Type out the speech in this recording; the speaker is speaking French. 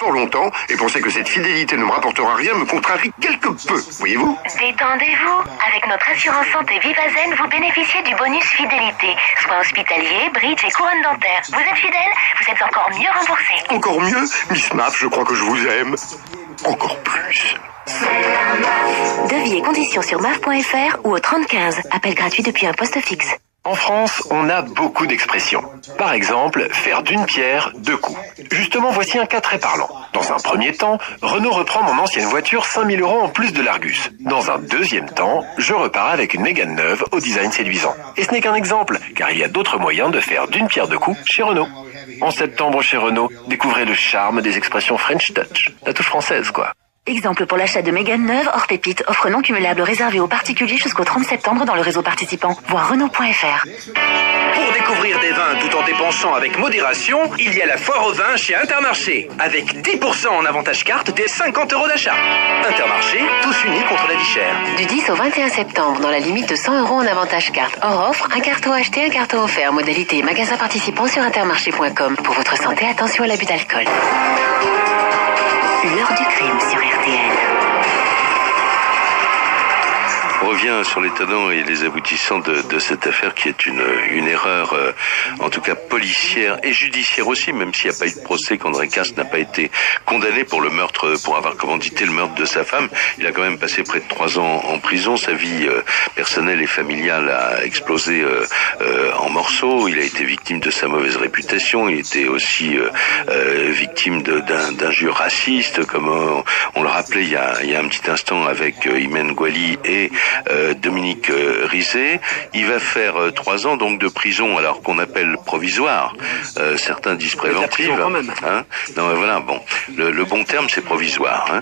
fort longtemps et penser que cette fidélité ne me rapportera rien me contrarie quelque peu, voyez-vous? Détendez-vous. Avec notre assurance santé Vivazen, vous bénéficiez du bonus fidélité. Soins hospitaliers, bridge et couronne dentaire. Vous êtes fidèle, vous êtes encore mieux remboursé. Encore mieux, Miss Mapp, je crois que je vous aime. Encore plus. Devis et conditions sur maf.fr ou au 3015. Appel gratuit depuis un poste fixe. En France, on a beaucoup d'expressions. Par exemple, faire d'une pierre deux coups. Justement, voici un cas très parlant. Dans un premier temps, Renault reprend mon ancienne voiture 5 000 € en plus de l'Argus. Dans un deuxième temps, je repars avec une Mégane neuve au design séduisant. Et ce n'est qu'un exemple, car il y a d'autres moyens de faire d'une pierre deux coups chez Renault. En septembre chez Renault, découvrez le charme des expressions French Touch. La touche française, quoi. Exemple pour l'achat de Mégane neuve hors pépite, offre non cumulable réservée aux particuliers jusqu'au 30 septembre dans le réseau participant. Voir Renault.fr. Pour découvrir des vins tout en dépensant avec modération, il y a la foire aux vins chez Intermarché. Avec 10% en avantage carte dès 50 € d'achat. Intermarché, tous unis contre la vie chère. Du 10 au 21 septembre, dans la limite de 100 € en avantage carte. Hors offre, un carton acheté, un carton offert. Modalité et magasin participant sur intermarché.com. Pour votre santé, attention à l'abus d'alcool. L'heure du crime sur RTL. On revient sur les tenants et les aboutissants de cette affaire qui est une erreur, en tout cas policière et judiciaire aussi, même s'il n'y a pas eu de procès, qu'André Casse n'a pas été condamné pour le meurtre, pour avoir commandité le meurtre de sa femme. Il a quand même passé près de 3 ans en prison. Sa vie personnelle et familiale a explosé en morceaux. Il a été victime de sa mauvaise réputation. Il était aussi victime d'injures racistes, comme on le rappelait il y a un petit instant avec Imen Gouali et Dominique Rizet. Il va faire 3 ans donc de prison, alors qu'on appelle provisoire. Certains disent préventive. Quand même. Hein, non, voilà, bon. Le bon terme, c'est provisoire. Hein.